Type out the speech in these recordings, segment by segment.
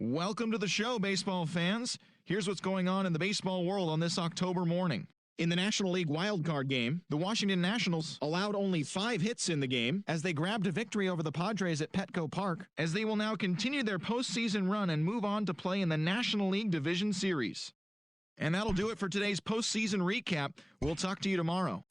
Welcome to the show, baseball fans. Here's what's going on in the baseball world on this October morning. In the National League wildcard game, the Washington Nationals allowed only 5 hits in the game as they grabbed a victory over the Padres at Petco Park, as they will now continue their postseason run and move on to play in the National League Division Series. And that'll do it for today's postseason recap. We'll talk to you tomorrow.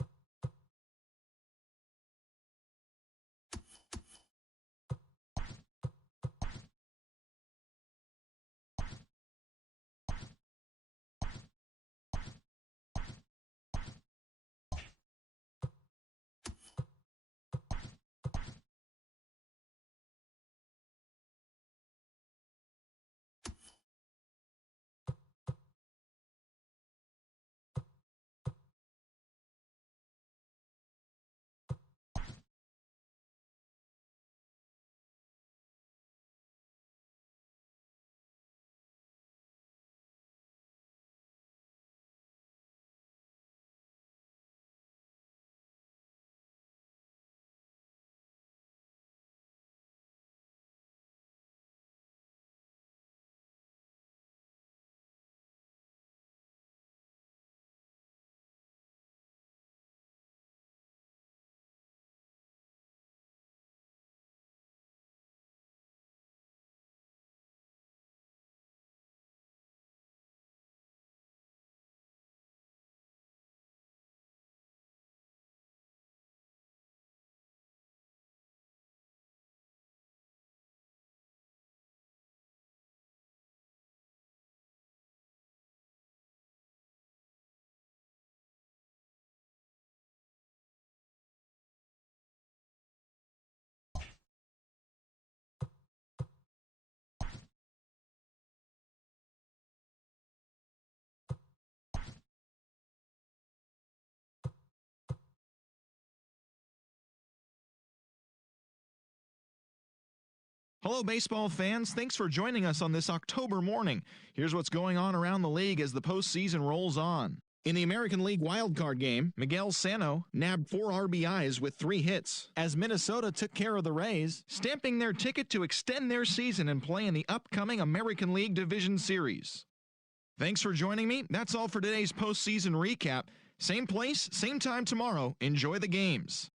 Hello, baseball fans. Thanks for joining us on this October morning. Here's what's going on around the league as the postseason rolls on. In the American League wildcard game, Miguel Sano nabbed 4 RBIs with 3 hits as Minnesota took care of the Rays, stamping their ticket to extend their season and play in the upcoming American League Division Series. Thanks for joining me. That's all for today's postseason recap. Same place, same time tomorrow. Enjoy the games.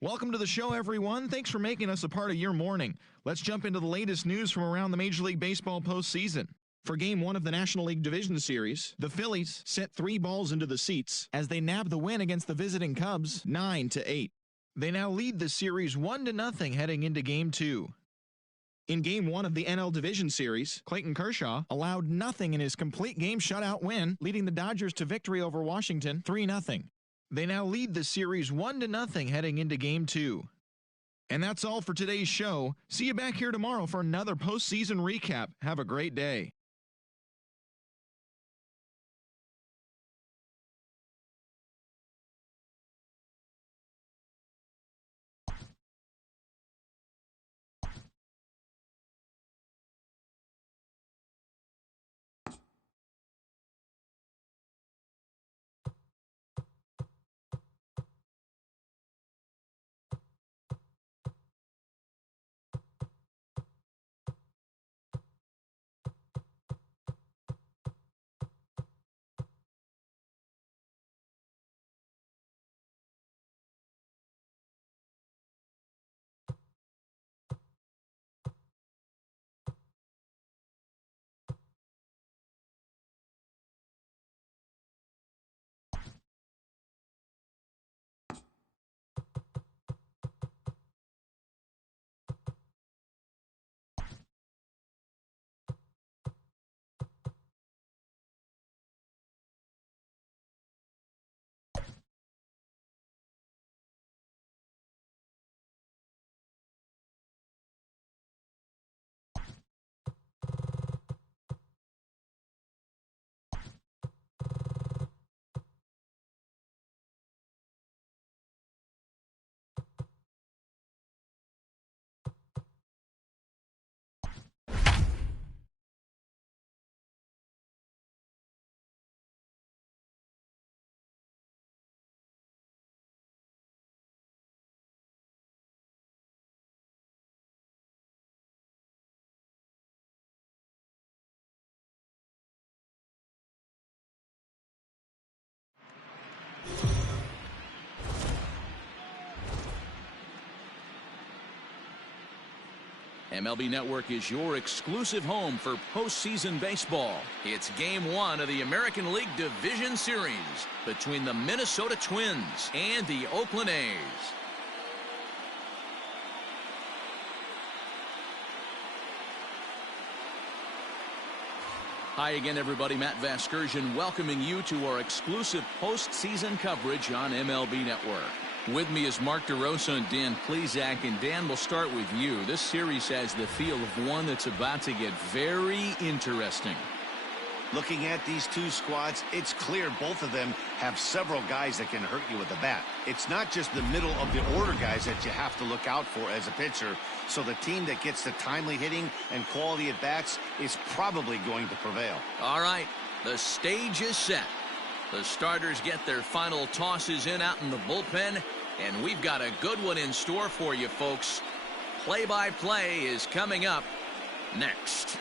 Welcome to the show, everyone. Thanks for making us a part of your morning. Let's jump into the latest news from around the Major League Baseball postseason. For Game 1 of the National League Division Series, the Phillies sent 3 balls into the seats as they nabbed the win against the visiting Cubs 9-8. They now lead the series 1-0 heading into Game 2. In Game 1 of the NL Division Series, Clayton Kershaw allowed nothing in his complete game shutout win, leading the Dodgers to victory over Washington 3-0. They now lead the series 1-0 heading into Game 2. And that's all for today's show. See you back here tomorrow for another postseason recap. Have a great day. MLB Network is your exclusive home for postseason baseball. It's Game 1 of the American League Division Series between the Minnesota Twins and the Oakland A's. Hi again, everybody. Matt Vasgersian welcoming you to our exclusive postseason coverage on MLB Network. With me is Mark DeRosa and Dan Plesac. And Dan, we'll start with you. This series has the feel of one that's about to get very interesting. Looking at these two squads, it's clear both of them have several guys that can hurt you with a bat. It's not just the middle of the order guys that you have to look out for as a pitcher. So the team that gets the timely hitting and quality at bats is probably going to prevail. All right, the stage is set. The starters get their final tosses in out in the bullpen, and we've got a good one in store for you, folks. Play-by-play is coming up next.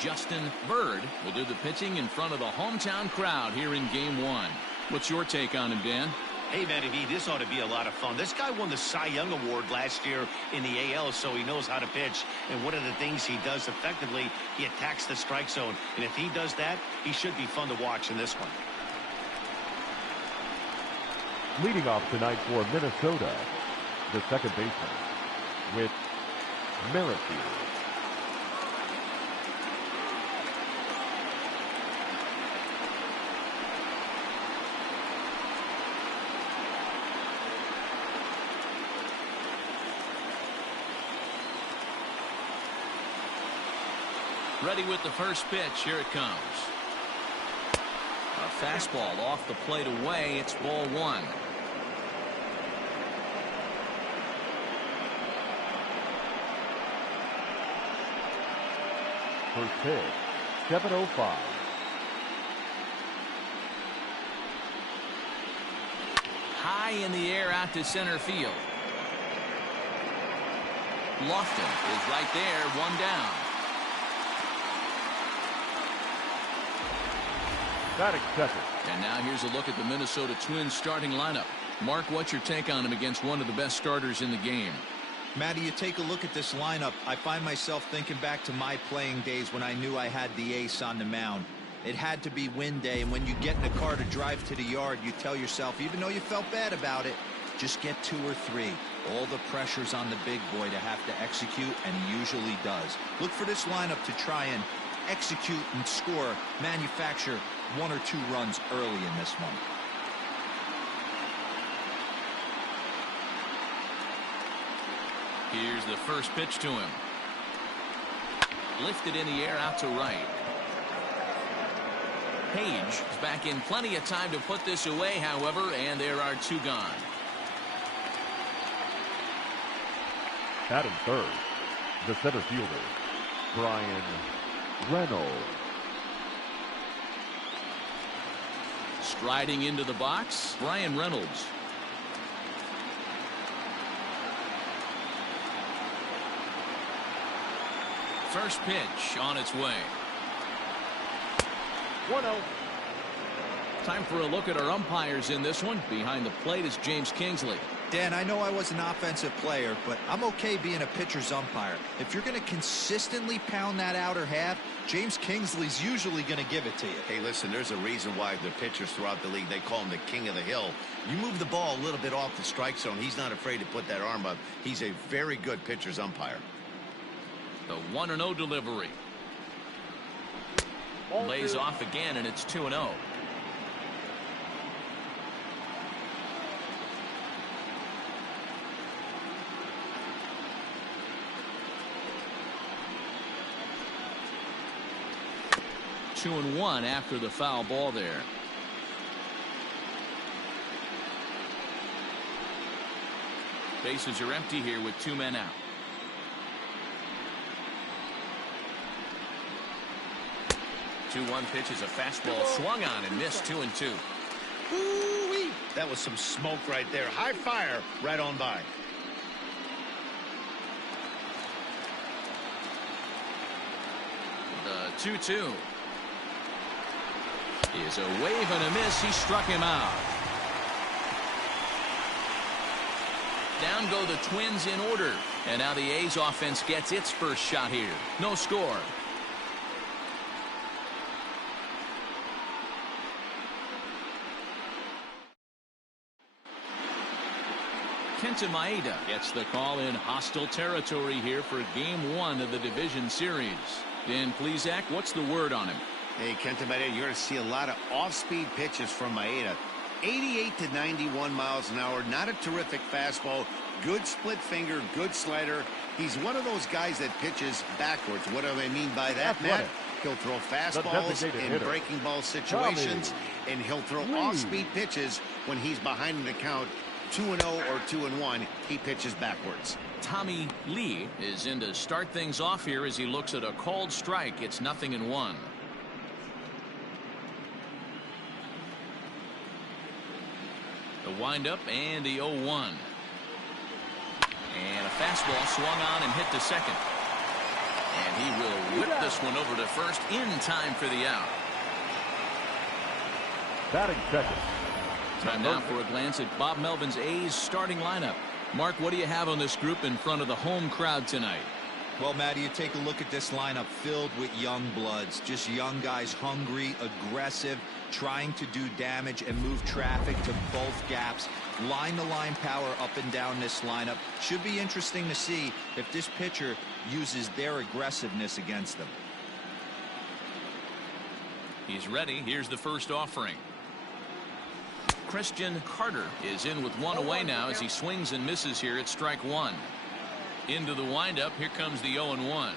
Justin Bird will do the pitching in front of the hometown crowd here in Game 1. What's your take on him, Dan? Hey, Matty V, this ought to be a lot of fun. This guy won the Cy Young Award last year in the AL, so he knows how to pitch. And one of the things he does effectively, he attacks the strike zone. And if he does that, he should be fun to watch in this one. Leading off tonight for Minnesota, the second baseman, with Merrifield. Ready with the first pitch. Here it comes. A fastball off the plate away. It's ball one. First pitch, 7:05. High in the air out to center field. Lofton is right there, one down. Batting second. And now here's a look at the Minnesota Twins starting lineup. Mark, what's your take on him against one of the best starters in the game? Matty, you take a look at this lineup. I find myself thinking back to my playing days when I knew I had the ace on the mound. It had to be win day, and when you get in a car to drive to the yard, you tell yourself, even though you felt bad about it, just get 2 or 3. All the pressure's on the big boy to have to execute, and he usually does. Look for this lineup to try and execute and score, manufacture 1 or 2 runs early in this one. Here's the first pitch to him. Lifted in the air out to right. Page is back in plenty of time to put this away, however, and there are 2 gone. Batting third, the center fielder, Brian Reynolds. Striding into the box, Brian Reynolds. First pitch on its way. 1-0. Time for a look at our umpires in this one. Behind the plate is James Kingsley. Dan, I know I was an offensive player, but I'm okay being a pitcher's umpire. If you're going to consistently pound that outer half, James Kingsley's usually going to give it to you. Hey, listen, there's a reason why the pitchers throughout the league, they call him the king of the hill. You move the ball a little bit off the strike zone, he's not afraid to put that arm up. He's a very good pitcher's umpire. The 1-0 delivery. Lays off again, and it's 2-0. Two and 1 after the foul ball there. Bases are empty here with 2 men out. Two-one pitch is a fastball swung on and missed. 2-2. Ooh-wee. That was some smoke right there. High fire right on by. The 2-2 is a wave and a miss. He struck him out. Down go the Twins in order. And now the A's offense gets its first shot here. No score. Kenta Maeda gets the call in hostile territory here for Game 1 of the division series. Dan Plesac, what's the word on him? Hey, Kenta Maeda, you're going to see a lot of off-speed pitches from Maeda. 88 to 91 miles an hour. Not a terrific fastball. Good split finger, good slider. He's one of those guys that pitches backwards. What do I mean by that, Matt? He'll throw fastballs in breaking ball situations, and he'll throw off-speed pitches when he's behind in the count. 2-0 or 2-1, he pitches backwards. Tommy Lee is in to start things off here as he looks at a called strike. It's 0-1. The windup and the 0-1. And a fastball swung on and hit to second. And he will whip this one over to first in time for the out. Batting second. Time now for a glance at Bob Melvin's A's starting lineup. Mark, what do you have on this group in front of the home crowd tonight? Well, Matty, you take a look at this lineup filled with young bloods. Just young guys, hungry, aggressive, trying to do damage and move traffic to both gaps. Line-to-line power up and down this lineup. Should be interesting to see if this pitcher uses their aggressiveness against them. He's ready. Here's the first offering. Christian Carter is in with one away now as he swings and misses here at strike one. Into the windup. Here comes the 0-1.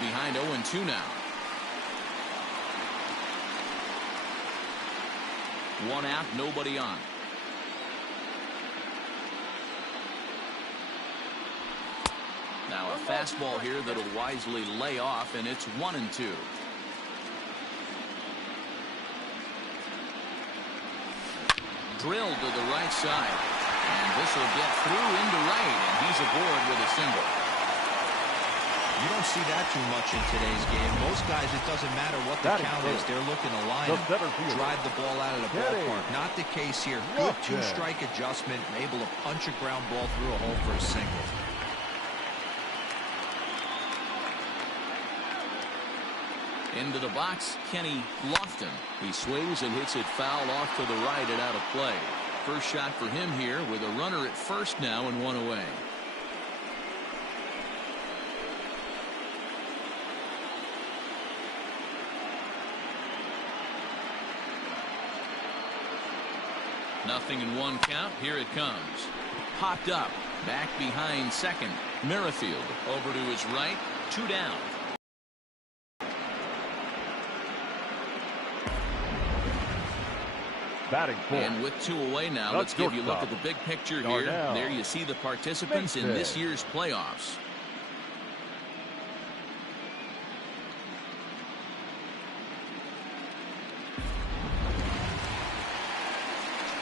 Behind 0-2 now. One out, nobody on. Now a fastball here that'll wisely lay off, and it's 1-2. Drilled to the right side, and this will get through into right, and he's aboard with a single. You don't see that too much in today's game. Most guys, it doesn't matter what the count is. They're looking to line up, drive the ball out of the ballpark. Not the case here. Good two-strike adjustment, able to punch a ground ball through a hole for a single. Into the box, Kenny Lofton. He swings and hits it foul off to the right and out of play. First shot for him here with a runner at first now and one away. Nothing in one count. Here it comes. Popped up. Back behind second. Merrifield over to his right. 2 down. Batting fourth. And with 2 away now, let's give you a look at the big picture here. There you see the participants in this year's playoffs.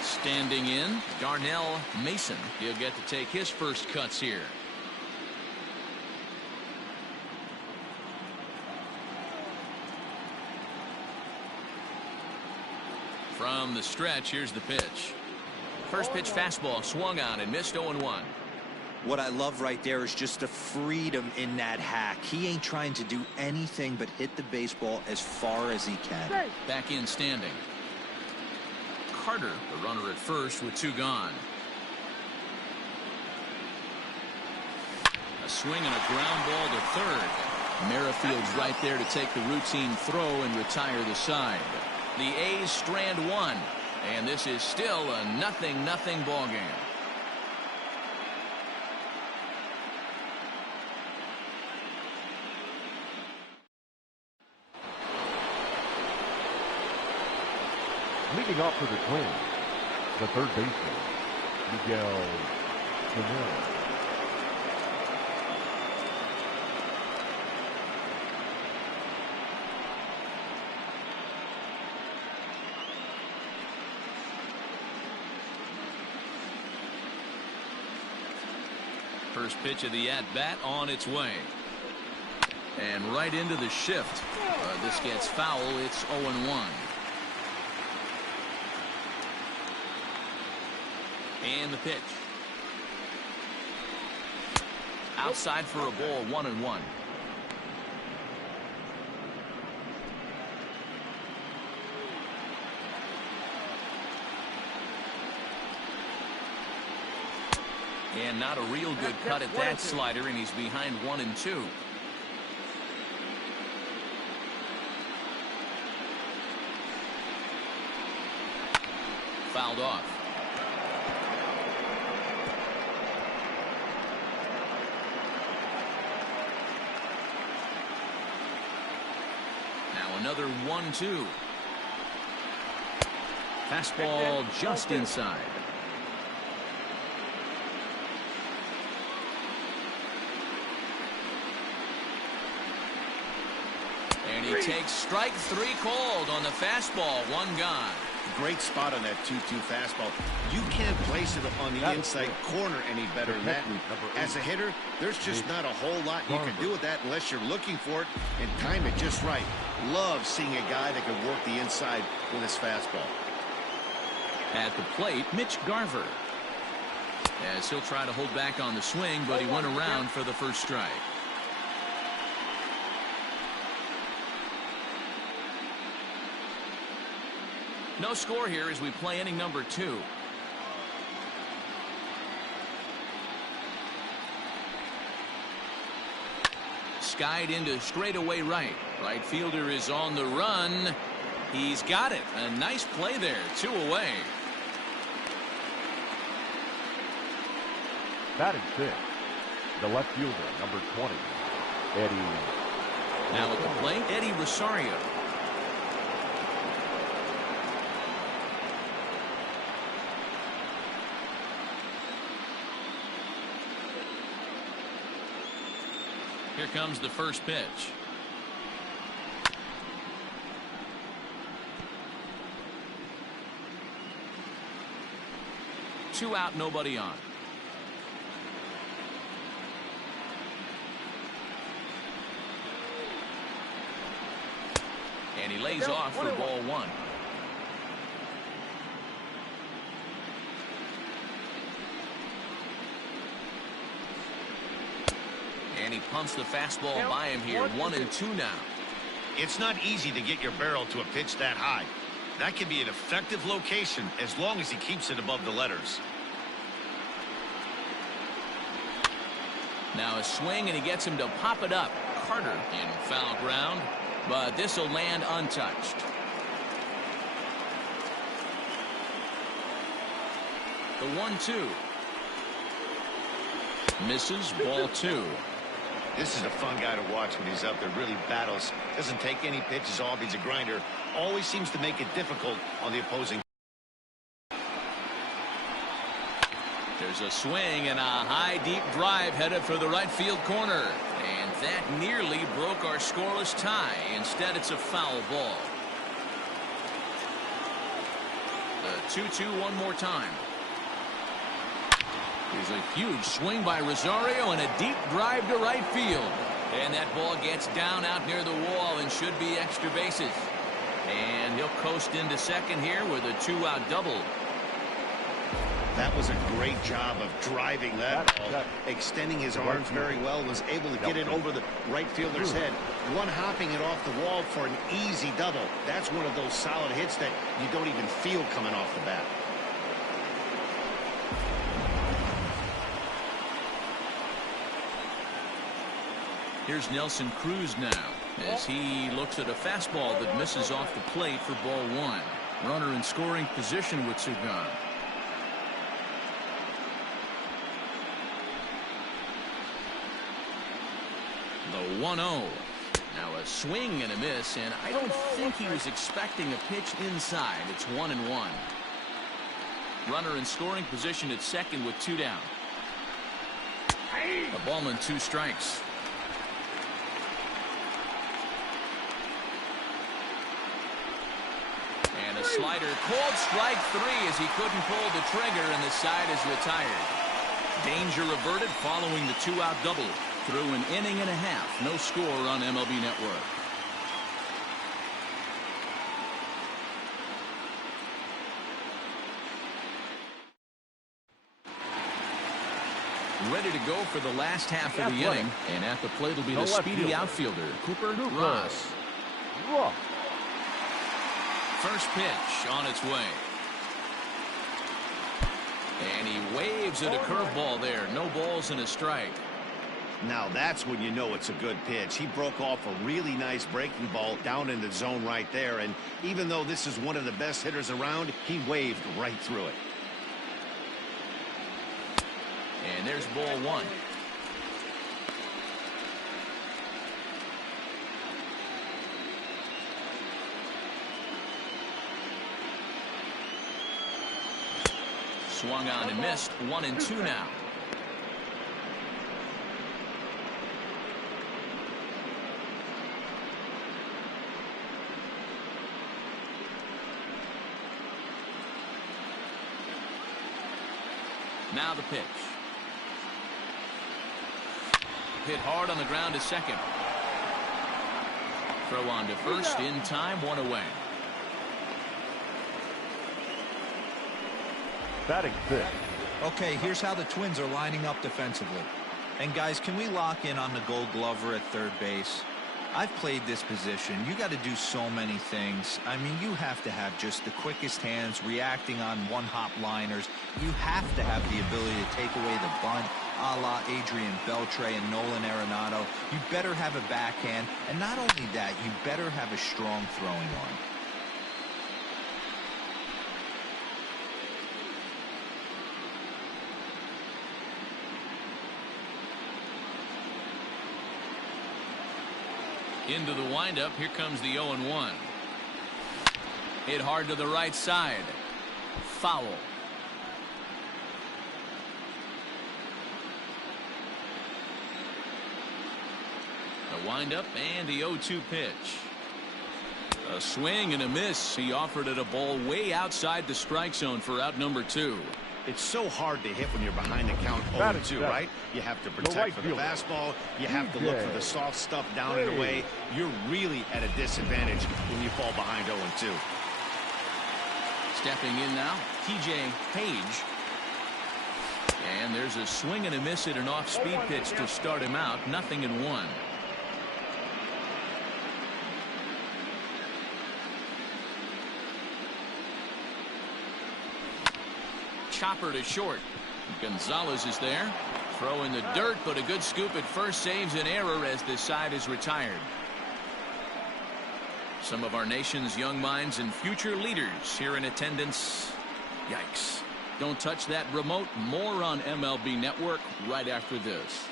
Standing in, Darnell Mason. He'll get to take his first cuts here. From the stretch, here's the pitch. First pitch fastball swung on and missed 0-1. What I love right there is just the freedom in that hack. He ain't trying to do anything but hit the baseball as far as he can. Back in standing. Carter, the runner at first with 2 gone. A swing and a ground ball to third. Merrifield's right there to take the routine throw and retire the side. The A's strand 1, and this is still a 0-0 ball game. Leading off for the Twins, the third baseman, Miguel Sano. First pitch of the at-bat on its way. And right into the shift. This gets foul. It's 0-1. And the pitch. Outside for a ball, 1-1. And not a real good cut at that slider, and he's behind 1-2. Fouled off. Now another 1-2. Fastball just inside. And he takes strike 3 called on the fastball. 1 gone. Great spot on that 2-2 fastball. You can't place it on the inside corner any better than that. As a hitter, there's just not a whole lot you can do with that unless you're looking for it and time it just right. Love seeing a guy that can work the inside with his fastball. At the plate, Mitch Garver. As he'll try to hold back on the swing, but he went around for the first strike. No score here as we play inning number 2. Skied into straightaway right. Right fielder is on the run. He's got it. A nice play there. 2 away. Batting 6, the left fielder, number 20, Eddie. Now at the plate, Eddie Rosario. Here comes the first pitch. Two out, nobody on. And he lays off for ball one. And he pumps the fastball by him here. 1-2 now. It's not easy to get your barrel to a pitch that high. That can be an effective location as long as he keeps it above the letters. Now a swing, and he gets him to pop it up. Carter in foul ground, but this will land untouched. The 1-2. Misses, ball two. This is a fun guy to watch when he's up there. Really battles. Doesn't take any pitches off. He's a grinder. Always seems to make it difficult on the opposing. There's a swing and a high deep drive headed for the right field corner. And that nearly broke our scoreless tie. Instead, it's a foul ball. The 2-2 one more time. Here's a huge swing by Rosario and a deep drive to right field. And that ball gets down out near the wall and should be extra bases. And he'll coast into second here with a 2-out double. That was a great job of driving that ball, extending his arms very well, was able to get it over the right fielder's head. One hopping it off the wall for an easy double. That's one of those solid hits that you don't even feel coming off the bat. Here's Nelson Cruz now as he looks at a fastball that misses off the plate for ball one. Runner in scoring position with Sugan. The 1-0. Now a swing and a miss, and I don't think he was expecting a pitch inside. It's 1-1. Runner in scoring position at second with two down. A ball and two strikes. And a slider, called strike three as he couldn't pull the trigger, and the side is retired. Danger averted following the 2-out double. Through an inning and a half, no score on MLB Network. Ready to go for the last half of the inning, and at the plate will be the speedy outfielder, Cooper Ross. First pitch on its way. And he waves at a curveball there. No balls and a strike. Now that's when you know it's a good pitch. He broke off a really nice breaking ball down in the zone right there. And even though this is one of the best hitters around, he waved right through it. And there's ball one. Swung on and missed. 1-2 now. Now the pitch. Hit hard on the ground to second. Throw on to first in time, one away. Batting fifth. Okay, here's how the Twins are lining up defensively. And guys, can we lock in on the Gold Glover at third base? I've played this position. You got to do so many things. I mean, you have to have just the quickest hands, reacting on one-hop liners. You have to have the ability to take away the bunt, a la Adrian Beltre and Nolan Arenado. You better have a backhand, and not only that, you better have a strong throwing arm. Into the windup. Here comes the 0-1. Hit hard to the right side. Foul. The windup and the 0-2 pitch. A swing and a miss. He offered it a ball way outside the strike zone for out number 2. It's so hard to hit when you're behind the count 0-2, right? You have to protect for the fastball. You have to look for the soft stuff down and away. You're really at a disadvantage when you fall behind 0-2. Stepping in now, TJ Page. And there's a swing and a miss at an off-speed pitch to start him out. 0-1. Chopper to short. Gonzalez is there. Throw in the dirt, but a good scoop at first saves an error as this side is retired. Some of our nation's young minds and future leaders here in attendance. Yikes. Don't touch that remote. More on MLB Network right after this.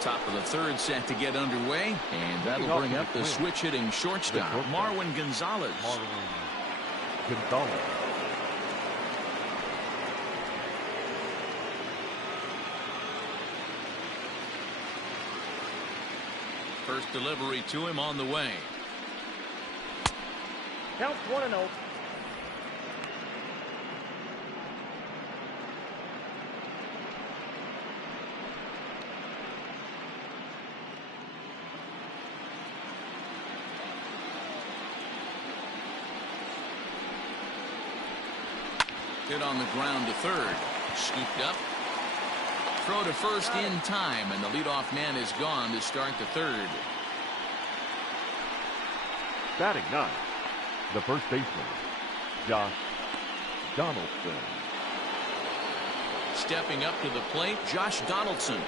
Top of the third set to get underway, and that'll bring up the switch hitting shortstop, Marwin Gonzalez. First delivery to him on the way. Count 1-0. Hit on the ground to third. Scooped up. Throw to first in time, and the leadoff man is gone to start the third. Batting 9, the first baseman, Josh Donaldson. Stepping up to the plate, Josh Donaldson.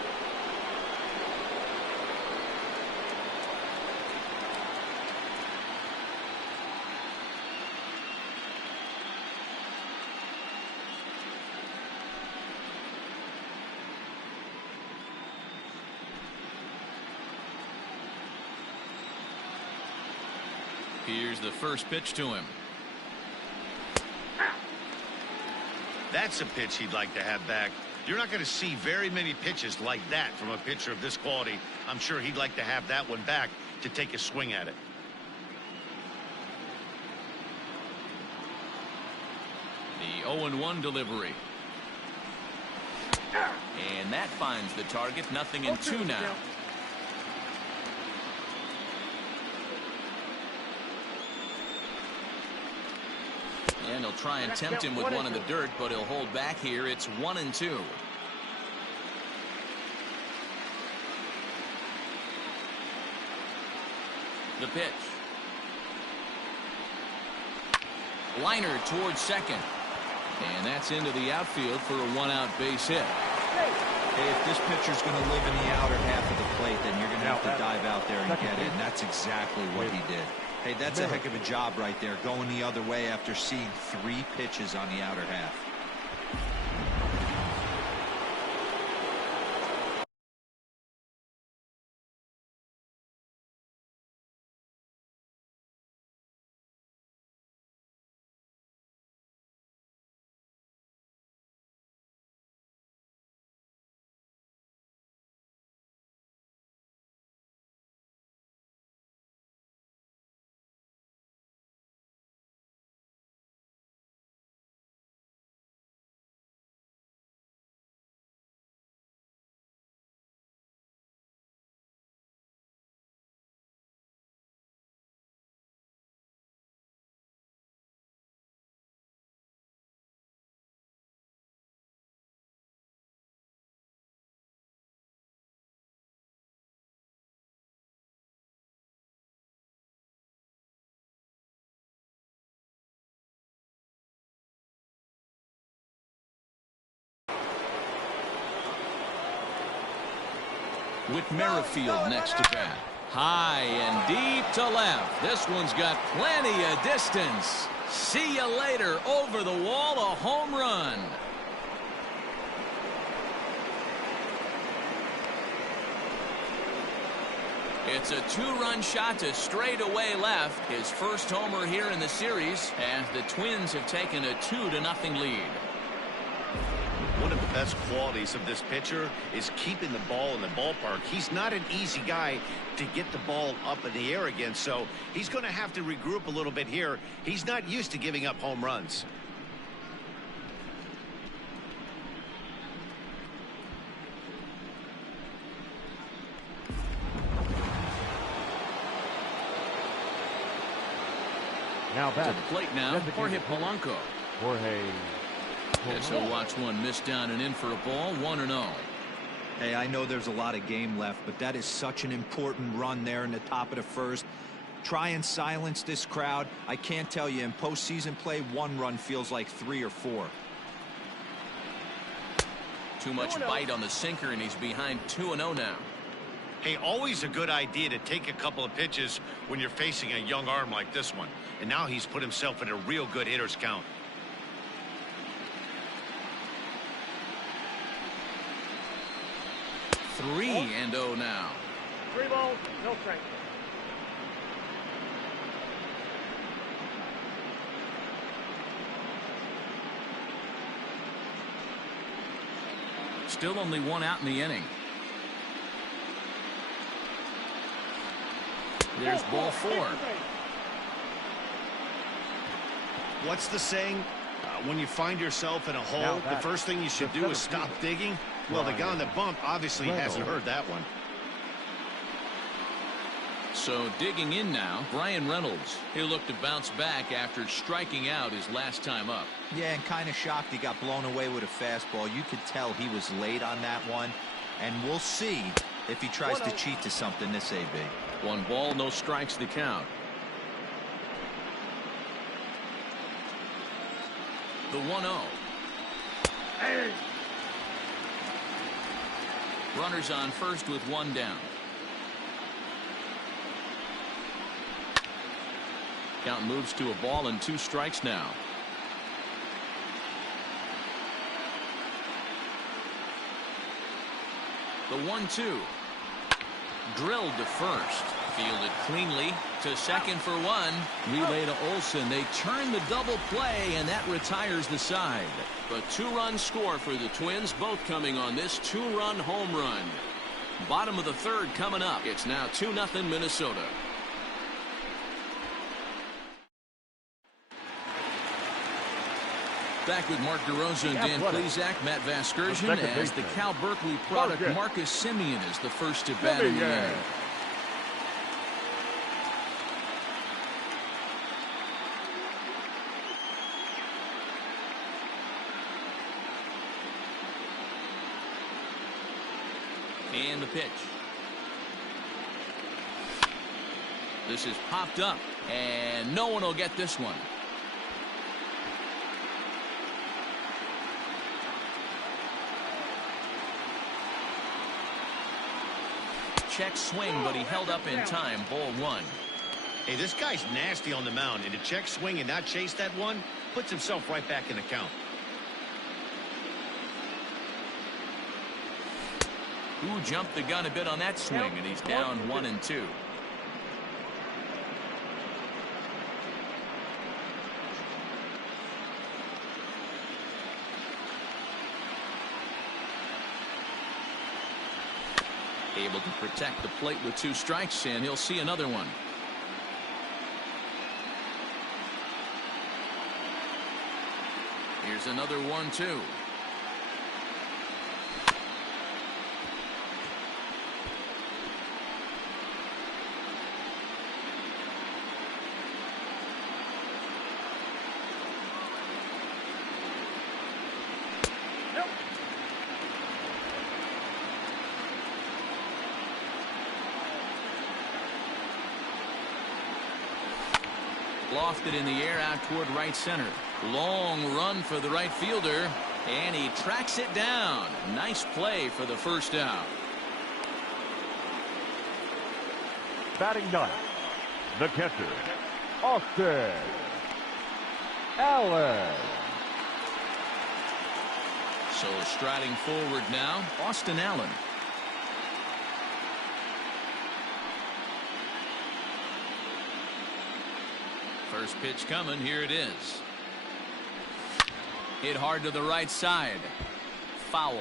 Here's the first pitch to him. That's a pitch he'd like to have back. You're not going to see very many pitches like that from a pitcher of this quality. I'm sure he'd like to have that one back to take a swing at it. The 0-1 delivery. And that finds the target. 0-2 now. And he'll try and tempt him with one in the dirt, but he'll hold back here. It's 1-2. The pitch. Liner towards second. And that's into the outfield for a one-out base hit. Hey, if this pitcher's going to live in the outer half of the plate, then you're going to have to dive out there and get it. And that's exactly what he did. Hey, that's a heck of a job right there, going the other way after seeing 3 pitches on the outer half. With Merrifield next to bat. High and deep to left. This one's got plenty of distance. See you later. Over the wall, a home run. It's a 2-run shot to straightaway left. His first homer here in the series, as the Twins have taken a 2-0 lead. One of the the best qualities of this pitcher is keeping the ball in the ballpark. He's not an easy guy to get the ball up in the air again, so he's going to have to regroup a little bit here. He's not used to giving up home runs. Now back to the plate now, Jorge Polanco. As he'll watch one miss down and in for a ball, 1-0. Hey, I know there's a lot of game left, but that is such an important run there in the top of the first. Try and silence this crowd. I can't tell you, in postseason play, one run feels like 3 or 4. Too much bite on the sinker, and he's behind 2-0 now. Hey, always a good idea to take a couple of pitches when you're facing a young arm like this one. And now he's put himself in a real good hitter's count. Three and 0 now. 3 balls, no strike. Still only 1 out in the inning. There's ball 4. What's the saying? When you find yourself in a hole, the first thing you should do is stop digging. Well, the guy on the bump obviously hasn't heard that one. So digging in now, Brian Reynolds. He'll look to bounce back after striking out his last time up. Yeah, and kind of shocked he got blown away with a fastball. You could tell he was late on that one. And we'll see if he tries to cheat to something this AB. 1 ball, no strikes the count. The 1-0. Hey. Runners on first with 1 down. Count moves to a ball and 2 strikes now. The 1-2. Drilled to first. Fielded cleanly to second for 1. Relay to Olsen. They turn the double play, and that retires the side. But 2-run score for the Twins, both coming on this 2-run home run. Bottom of the 3rd coming up. It's now 2-0 Minnesota. Back with Mark DeRosa and Dan Plesac, Matt Vasgersian, as the Cal Berkeley product, Marcus Semien is the first to bat in the inning. And the pitch. This is popped up, and no one will get this one. Check swing, but he held up in time. Ball 1. Hey, this guy's nasty on the mound, and to check swing and not chase that one puts himself right back in the count. Who jumped the gun a bit on that swing, and he's down 1-2. Able to protect the plate with 2 strikes, and he'll see another one. Here's another 1-2. Lofted in the air out toward right center. Long run for the right fielder, and he tracks it down. Nice play for the first out. Batting 9, the catcher, Austin Allen. So striding forward now, Austin Allen. First pitch coming. Here it is. Hit hard to the right side. foul.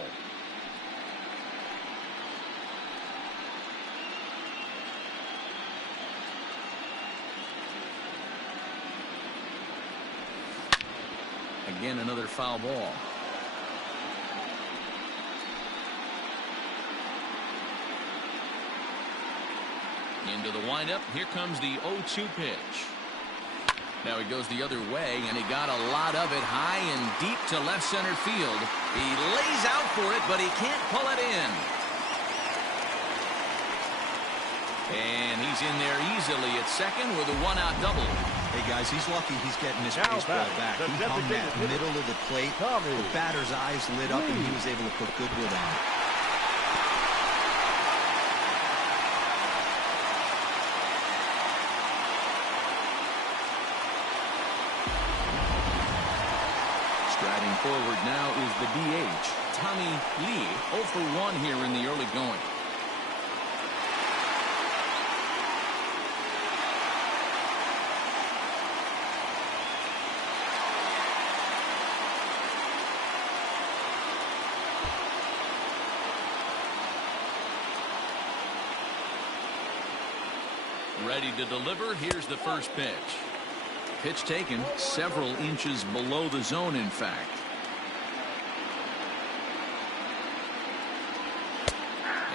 Again, another foul ball. Into the windup. Here comes the 0-2 pitch. Now he goes the other way, and he got a lot of it high and deep to left center field. He lays out for it, but he can't pull it in. And he's in there easily at second with a one-out double. Hey, guys, he's lucky he's getting this baseball back. He hung that middle of the plate. The batter's eyes lit up, and he was able to put Goodwood on it. Striding forward now is the DH, Tommy Lee, 0 for 1 here in the early going. Ready to deliver. Here's the first pitch. Pitch taken several inches below the zone, in fact.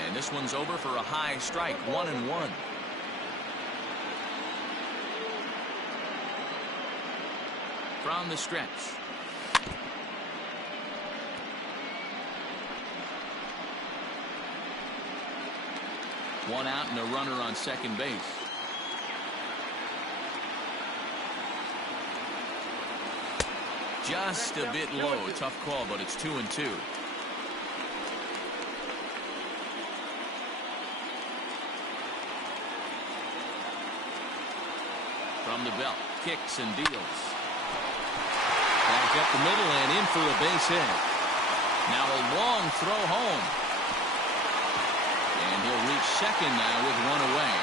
And this one's over for a high strike, 1-1. From the stretch. One out and a runner on second base. Just a bit low. Tough call, but it's 2-2. From the belt, kicks and deals. Back up the middle and in for a base hit. Now a long throw home. And he'll reach second now with one away.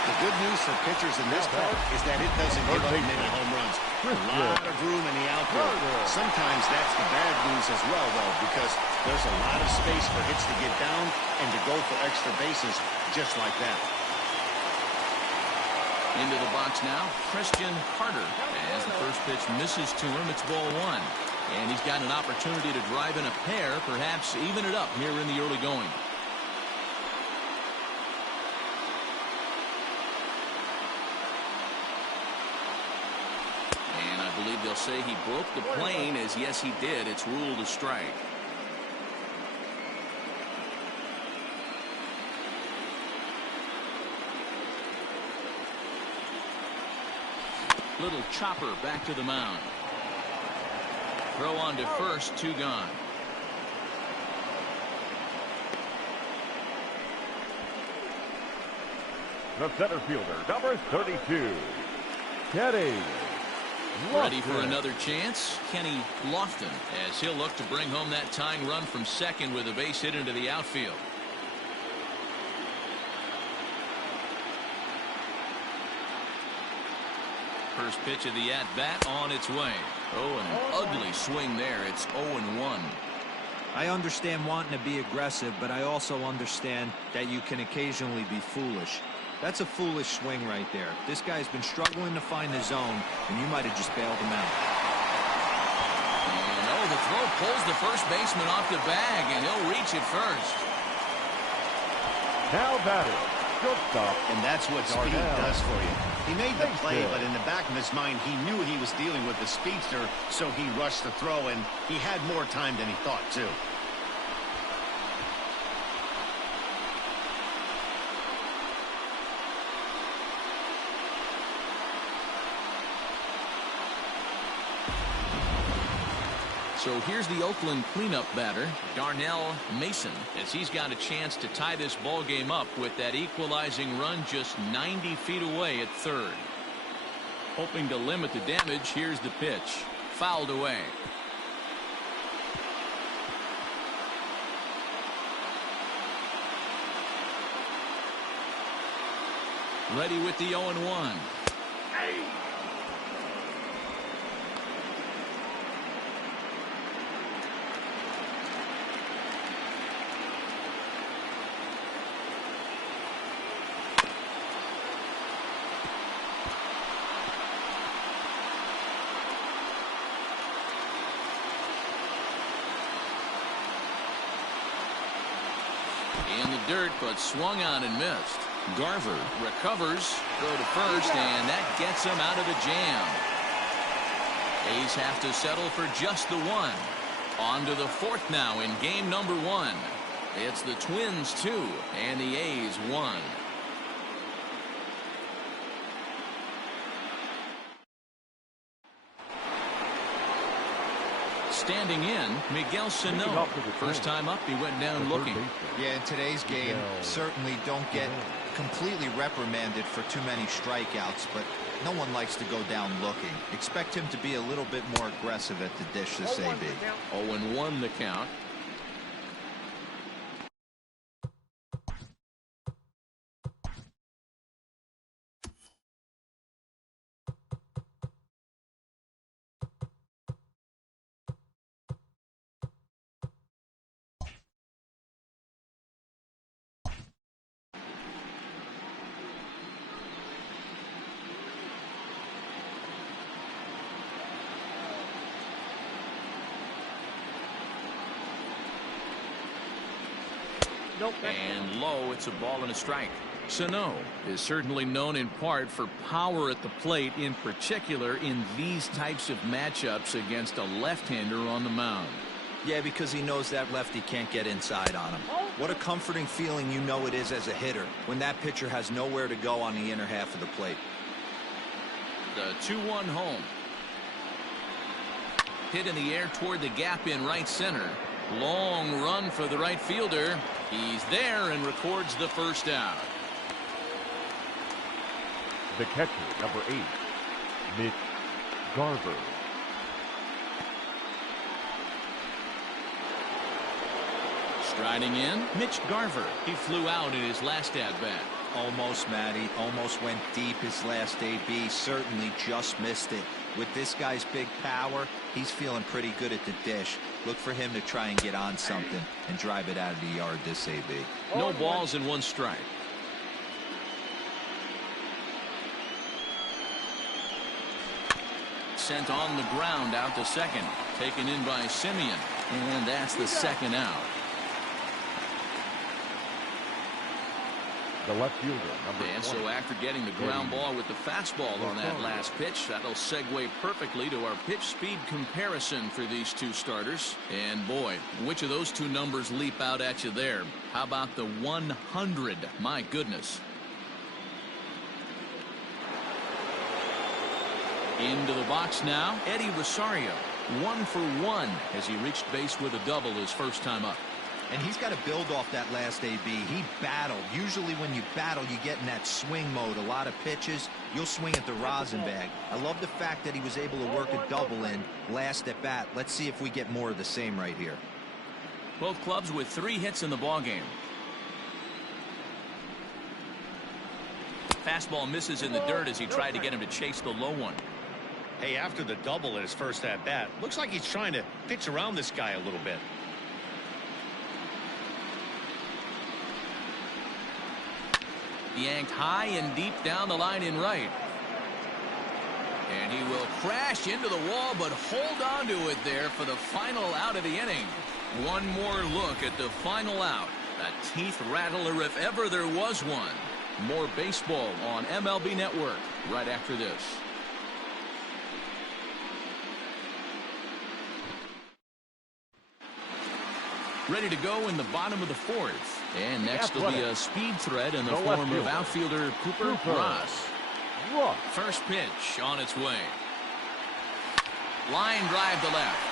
The good news for pitchers in this part is that it doesn't give up many home runs. A lot of room in the outfield. Sometimes that's the bad news as well, though, because there's a lot of space for hits to get down and to go for extra bases just like that. Into the box now, Christian Carter. As the first pitch misses to him, it's ball one. And he's got an opportunity to drive in a pair, perhaps even it up here in the early going. I believe they'll say he broke the plane, as yes he did. It's ruled a strike. Little chopper back to the mound. Throw on to first, 2 gone. The center fielder, number 32, Kenny. Ready for another chance, Kenny Lofton, as he'll look to bring home that tying run from second with a base hit into the outfield. First pitch of the at-bat on its way. Oh, and an ugly swing there. It's 0-1. I understand wanting to be aggressive, but I also understand that you can occasionally be foolish. That's a foolish swing right there. This guy's been struggling to find the zone, and you might have just bailed him out. And oh, the throw pulls the first baseman off the bag, and he'll reach it first. Now batting, shortstop. And that's what speed does for you. He made the play, but in the back of his mind, he knew he was dealing with the speedster, so he rushed the throw, and he had more time than he thought, too. So here's the Oakland cleanup batter, Darnell Mason, as he's got a chance to tie this ball game up with that equalizing run just 90 feet away at third. Hoping to limit the damage, here's the pitch. Fouled away. Ready with the 0-1. dirt, but swung on and missed. Garver recovers, throw to first, and that gets him out of the jam. A's have to settle for just the one. On to the fourth now in game number 1. It's the Twins 2 and the A's 1. Standing in, Miguel Sano. First time up, he went down looking. Yeah, in today's game, certainly don't get completely reprimanded for too many strikeouts, but no one likes to go down looking. Expect him to be a little bit more aggressive at the dish this AB. 0-1 the count. And low, it's a ball and a strike. Sano is certainly known in part for power at the plate, in particular in these types of matchups against a left-hander on the mound. Yeah, because he knows that lefty can't get inside on him. What a comforting feeling you know it is as a hitter when that pitcher has nowhere to go on the inner half of the plate. The 2-1 home. Hit in the air toward the gap in right center. Long run for the right fielder. He's there and records the first out. The catcher, number 8, Mitch Garver. Striding in, Mitch Garver. He flew out in his last at-bat. Almost, Matty. Almost went deep his last AB. Certainly just missed it. With this guy's big power, he's feeling pretty good at the dish. Look for him to try and get on something and drive it out of the yard this AB. No balls and 1 strike. Sent on the ground out to second. Taken in by Simeon. And that's the second out. The left fielder, number 20. And so after getting the ground ball with the fastball on that last pitch, that'll segue perfectly to our pitch speed comparison for these two starters. And boy, which of those two numbers leap out at you there? How about the 100? My goodness. Into the box now, Eddie Rosario. 1 for 1 as he reached base with a double his first time up. And he's got to build off that last AB. He battled. Usually when you battle, you get in that swing mode. A lot of pitches, you'll swing at the rosin bag. I love the fact that he was able to work a double in last at bat. Let's see if we get more of the same right here. Both clubs with 3 hits in the ballgame. Fastball misses in the dirt as he tried to get him to chase the low one. Hey, after the double in his first at bat, looks like he's trying to pitch around this guy a little bit. Yanked high and deep down the line in right. And he will crash into the wall, but hold on to it there for the final out of the inning. One more look at the final out. A teeth rattler if ever there was one. More baseball on MLB Network right after this. Ready to go in the bottom of the 4th. And next will be a speed threat in the form of outfielder Cooper Ross. First pitch on its way. Line drive to left.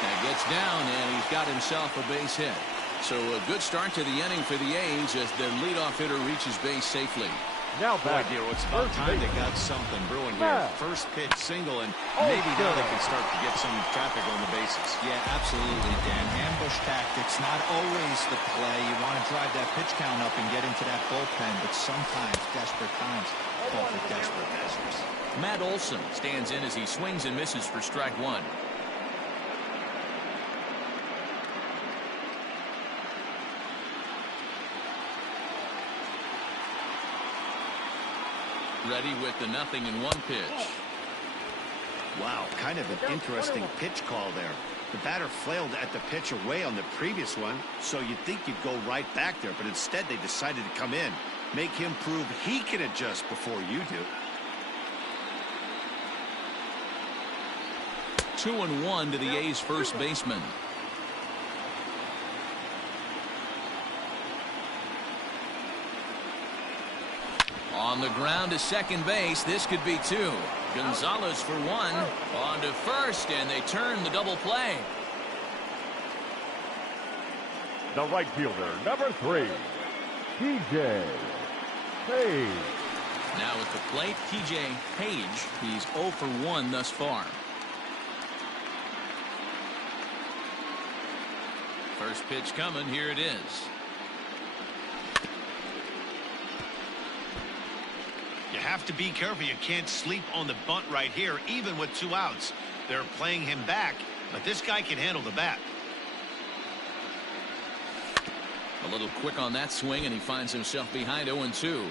That gets down, and he's got himself a base hit. So a good start to the inning for the A's as their leadoff hitter reaches base safely. Now boy, dear, it's about time they got something brewing here. First pitch single, and maybe now they can start to get some traffic on the bases. Yeah, absolutely, Dan. Ambush tactics, not always the play. You want to drive that pitch count up and get into that bullpen, but sometimes desperate times call for desperate measures. Matt Olson stands in as he swings and misses for strike 1. Ready with the 0-1 pitch. Wow, kind of an interesting pitch call there. The batter flailed at the pitch away on the previous one, so you'd think you'd go right back there, but instead they decided to come in. Make him prove he can adjust before you do. 2-1 to the A's first baseman. On the ground to second base. This could be two. Gonzalez for one. On to first, and they turn the double play. The right fielder, number 3, TJ Page. Now at the plate, TJ Page. He's 0 for 1 thus far. First pitch coming. Here it is. You have to be careful. You can't sleep on the bunt right here, even with 2 outs. They're playing him back, but this guy can handle the bat. A little quick on that swing, and he finds himself behind 0-2.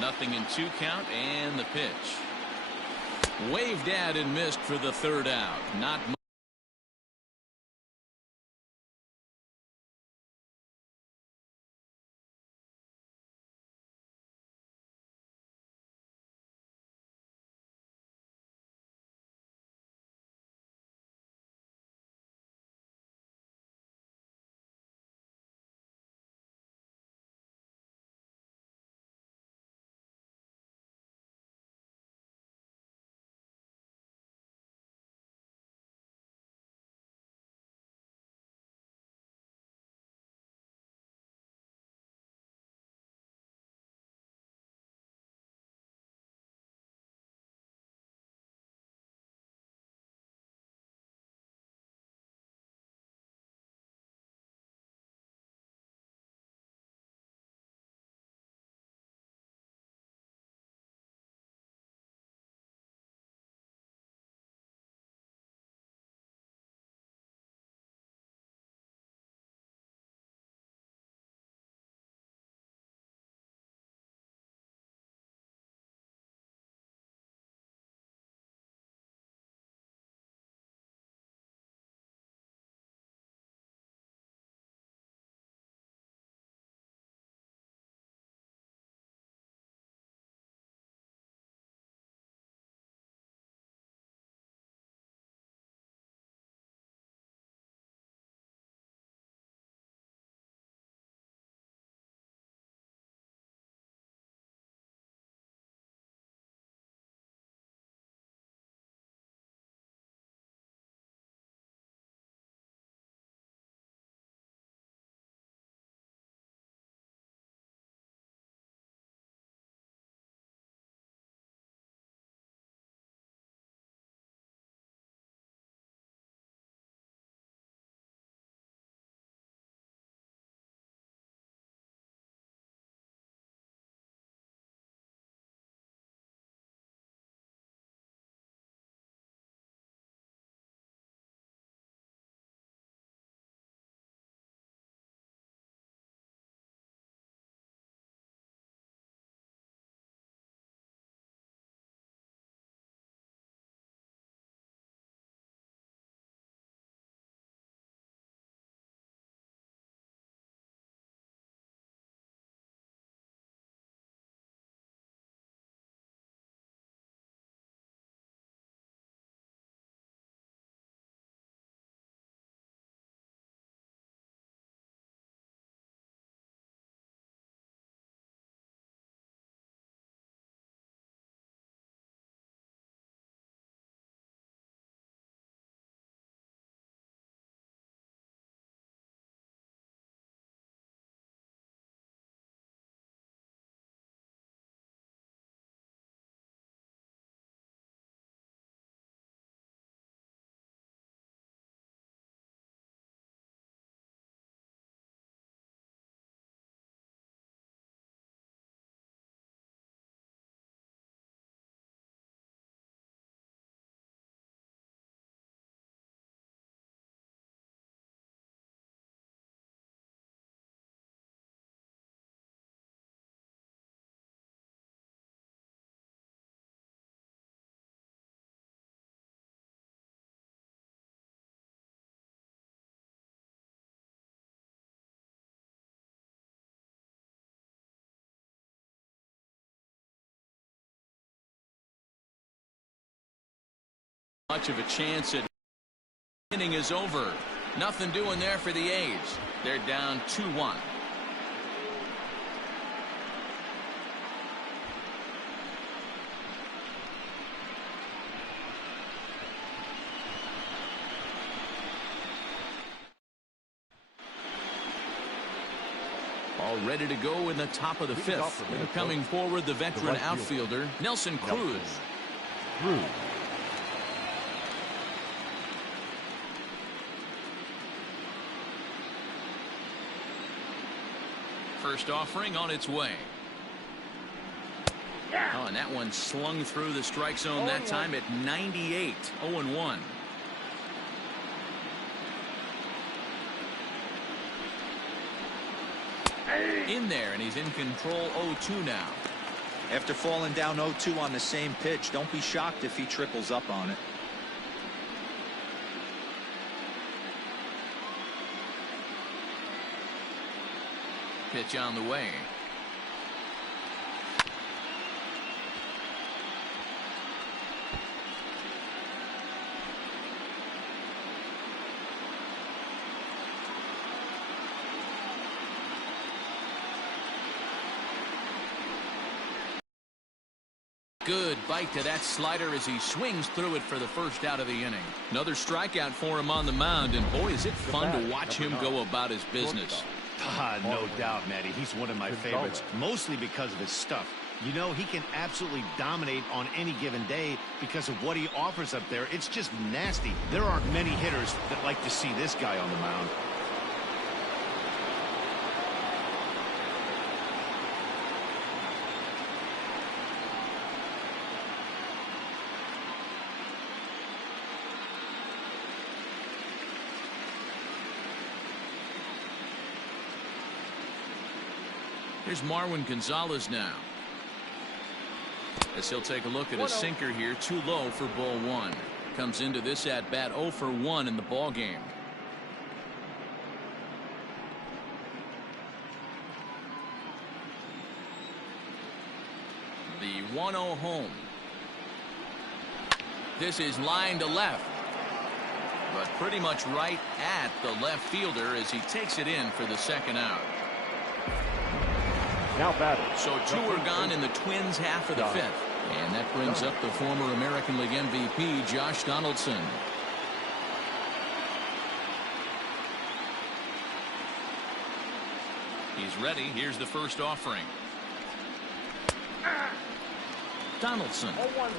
Nothing in 2 count, and the pitch. Waved at and missed for the 3rd out. Not much. Much of a chance at inning is over. Nothing doing there for the A's. They're down 2-1. All ready to go in the top of the fifth. Coming forward, the veteran outfielder, Nelson Cruz. First offering on its way. Oh, and that one slung through the strike zone that time at 98. 0-1. In there, and he's in control. 0-2 now. After falling down 0-2 on the same pitch, don't be shocked if he triples up on it. Pitch on the way. Good bite to that slider as he swings through it for the first out of the inning. Another strikeout for him on the mound, and boy, is it fun to watch him go about his business. No doubt, Matty. He's one of my favorites, mostly because of his stuff. You know, he can absolutely dominate on any given day because of what he offers up there. It's just nasty. There aren't many hitters that like to see this guy on the mound. Here's Marwin Gonzalez now. As he'll take a look at a sinker here, too low for ball one. Comes into this at bat 0 for 1 in the ball game. The 1-0 home. This is line to left, but pretty much right at the left fielder as he takes it in for the second out. Now batting. So 2 are gone in the Twins' half of the fifth. And that brings up the former American League MVP, Josh Donaldson. He's ready. Here's the first offering. Donaldson,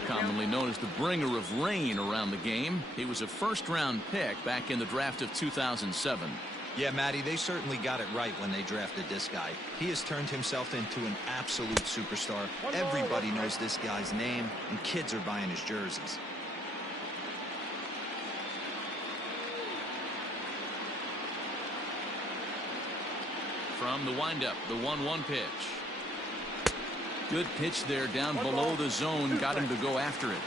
commonly known as the bringer of rain around the game. He was a first-round pick back in the draft of 2007. Yeah, Matty, they certainly got it right when they drafted this guy. He has turned himself into an absolute superstar. Everybody knows this guy's name, and kids are buying his jerseys. From the windup, the 1-1 pitch. Good pitch there down below the zone. Got him to go after it.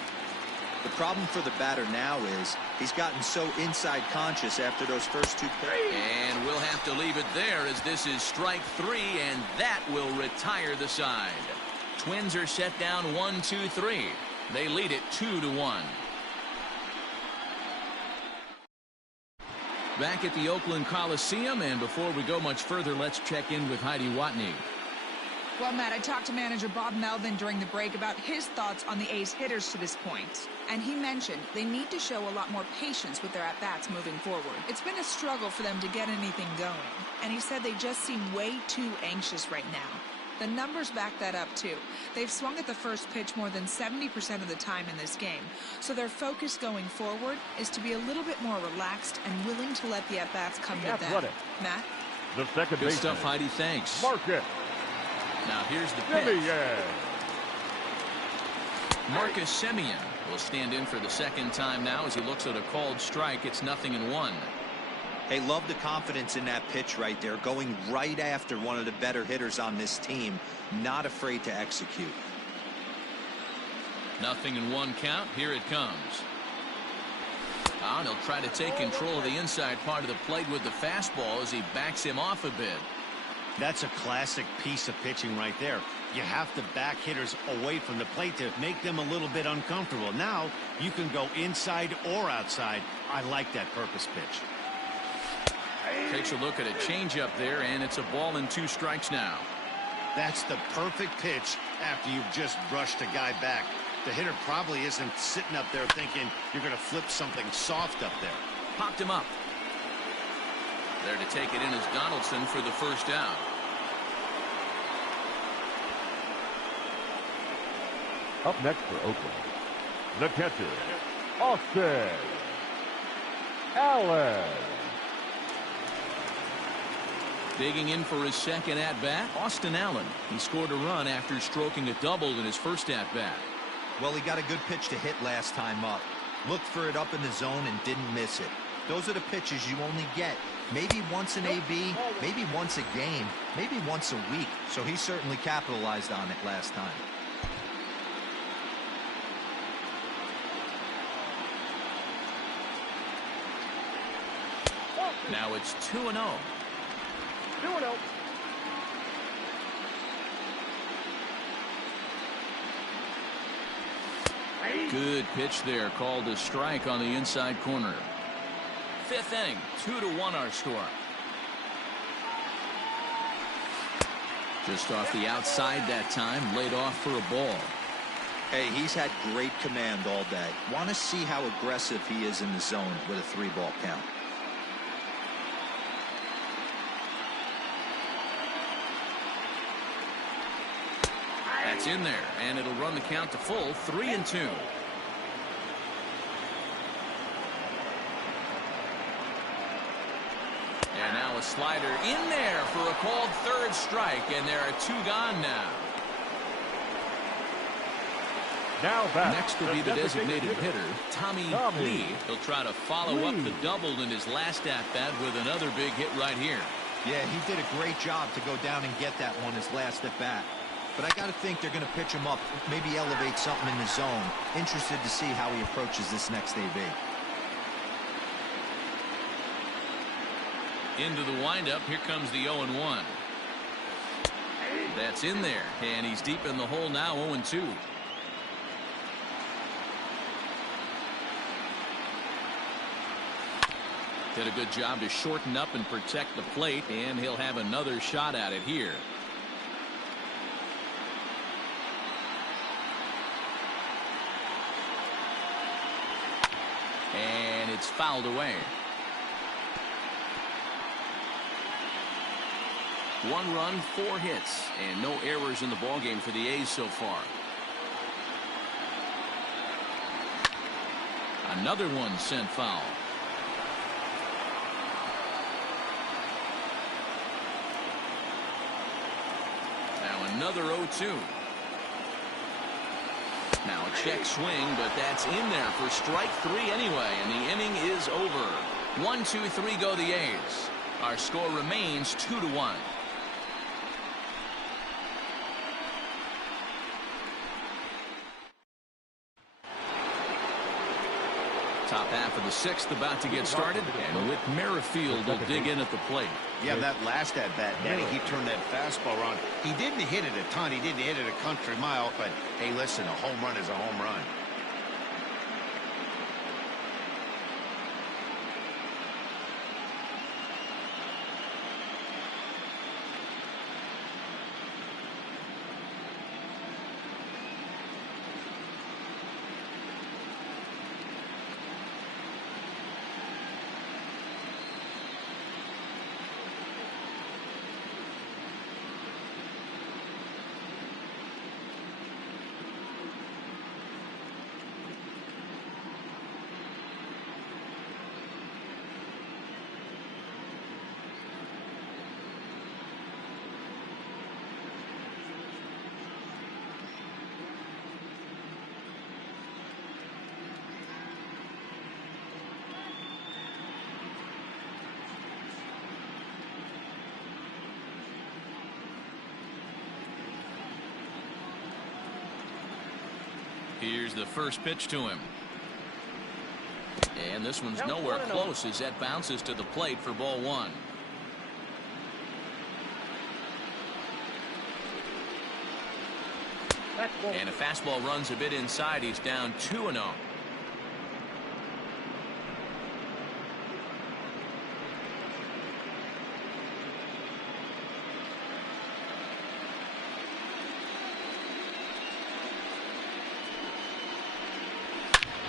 The problem for the batter now is he's gotten so inside conscious after those first 2 pitches. And we'll have to leave it there as this is strike 3, and that will retire the side. Twins are set down 1-2-3. They lead it 2-1. Back at the Oakland Coliseum, and before we go much further, let's check in with Heidi Watney. Well, Matt, I talked to manager Bob Melvin during the break about his thoughts on the A's hitters to this point. And he mentioned they need to show a lot more patience with their at-bats moving forward. It's been a struggle for them to get anything going. And he said they just seem way too anxious right now. The numbers back that up, too. They've swung at the first pitch more than 70% of the time in this game. So their focus going forward is to be a little bit more relaxed and willing to let the at-bats come to them. Matt? The second Good baseman. stuff, Heidi. Thanks. Marcus. Now here's the pitch. Marcus Semien will stand in for the second time now as he looks at a called strike. It's 0-1. Hey, love the confidence in that pitch right there, going right after one of the better hitters on this team, not afraid to execute. 0-1 count. Here it comes. And he'll try to take control of the inside part of the plate with the fastball as he backs him off a bit. That's a classic piece of pitching right there. You have to back hitters away from the plate to make them a little bit uncomfortable. Now you can go inside or outside. I like that purpose pitch. Takes a look at a changeup there, and it's a ball and 2 strikes now. That's the perfect pitch after you've just brushed a guy back. The hitter probably isn't sitting up there thinking you're going to flip something soft up there. Popped him up. There to take it in is Donaldson for the first down. Up next for Oakland, the catcher, Austin Allen. Digging in for his second at-bat, Austin Allen. He scored a run after stroking a double in his first at-bat. Well, he got a good pitch to hit last time up. Looked for it up in the zone and didn't miss it. Those are the pitches you only get maybe once in AB, maybe once a game, maybe once a week. So he certainly capitalized on it last time. Now it's 2-0. 2-0. Good pitch there, called a strike on the inside corner. 5th inning, 2-1 our score. Just off the outside that time, laid off for a ball. Hey, he's had great command all day. Want to see how aggressive he is in the zone with a 3-ball count. That's in there, and it'll run the count to full, 3-2. And now a slider in there for a called 3rd strike, and there are 2 gone now. Now back. Next will be the designated hitter, Tommy Lee. He'll try to follow up the double in his last at-bat with another big hit right here. Yeah, he did a great job to go down and get that one his last at-bat. But I got to think they're going to pitch him up, maybe elevate something in the zone. Interested to see how he approaches this next AB. Into the windup, here comes the 0-1. That's in there, and he's deep in the hole now, 0-2. Did a good job to shorten up and protect the plate, and he'll have another shot at it here. And it's fouled away. 1 run, 4 hits, and no errors in the ballgame for the A's so far. Another one sent foul. Now another 0-2. Now a check swing, but that's in there for strike 3 anyway, and the inning is over. 1-2-3 go the A's. Our score remains 2-1. Top half of the 6th about to get started, and Whit Merrifield will dig in at the plate. Yeah, that last at-bat, Danny, he turned that fastball around. He didn't hit it a ton. He didn't hit it a country mile, but, hey, listen, a home run is a home run. Here's the first pitch to him. And this one's nowhere close as that bounces to the plate for ball 1. That's ball. And a fastball runs a bit inside. He's down 2-0.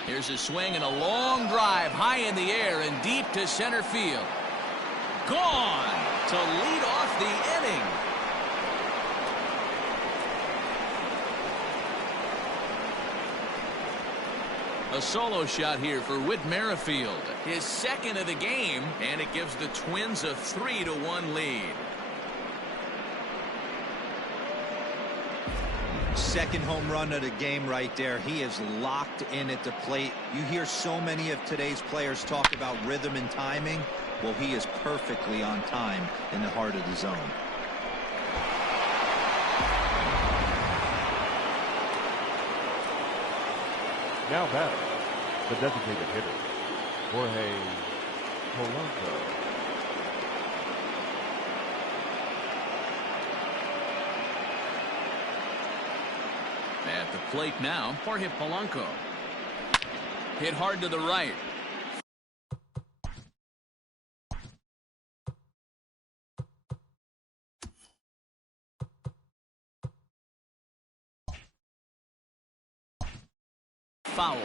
Here's a swing and a long drive high in the air and deep to center field. Gone to lead off the inning. A solo shot here for Whit Merrifield. His second of the game, and it gives the Twins a 3-1 lead. Second home run of the game right there. He is locked in at the plate. You hear so many of today's players talk about rhythm and timing. Well, he is perfectly on time in the heart of the zone. Now batting, the designated hitter, Jorge Polanco. At the plate now, Jorge Polanco. Hit hard to the right. Foul.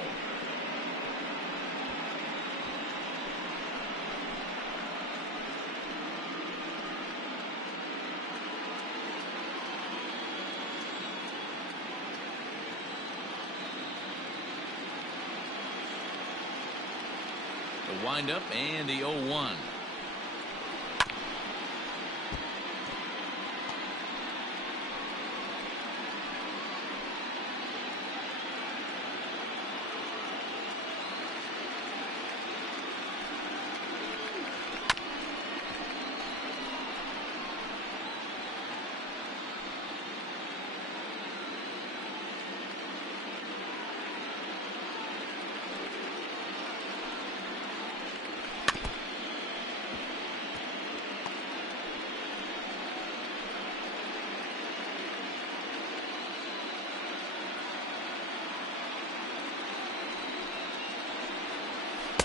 The windup and the 0-1.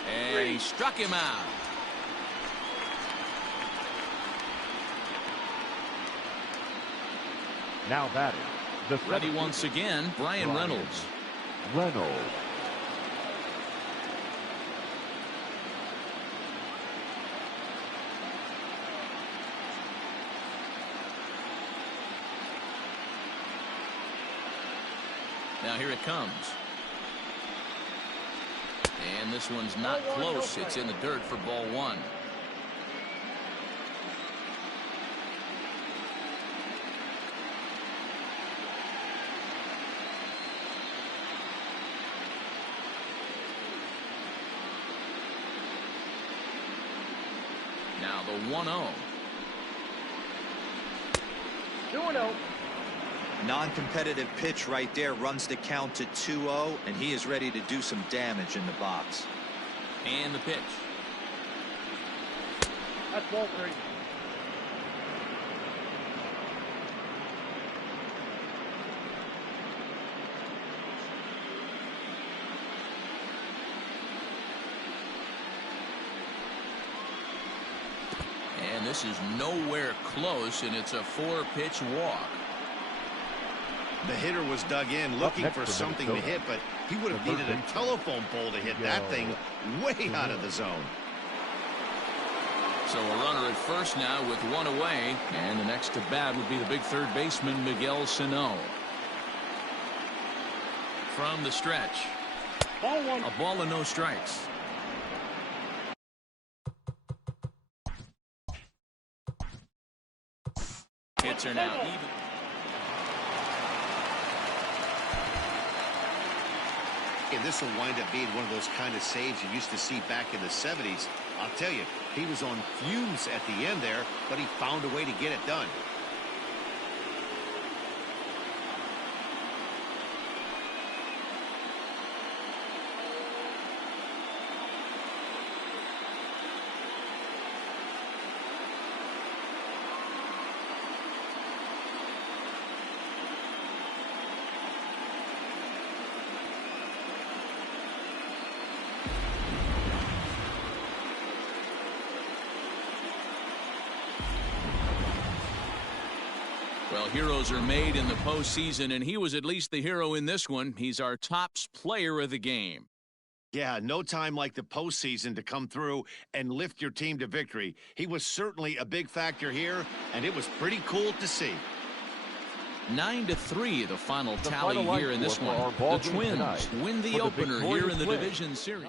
And he struck him out. Now batting, the Ready once again, Brian Reynolds. Reynolds. Now here it comes. And this one's not close. It's in the dirt for ball one. Now the 1-0. 2-0. Non-competitive pitch right there, runs the count to 2-0, and he is ready to do some damage in the box. And the pitch. That's ball 3. And this is nowhere close, and it's a 4-pitch walk. The hitter was dug in looking for something to hit, but he would have needed a telephone pole to hit that thing way out of the zone. So a runner at first now with one away, and the next to bat would be the big third baseman Miguel Sano. From the stretch, Ball 1. a ball and no strikes. Hits are now even. And this will wind up being one of those kind of saves you used to see back in the 70s. I'll tell you, he was on fumes at the end there, but he found a way to get it done. Well, heroes are made in the postseason, and he was at least the hero in this one. He's our top player of the game. Yeah, no time like the postseason to come through and lift your team to victory. He was certainly a big factor here, and it was pretty cool to see. 9-3, the final tally here in this one. The Twins win the opener here in the division series.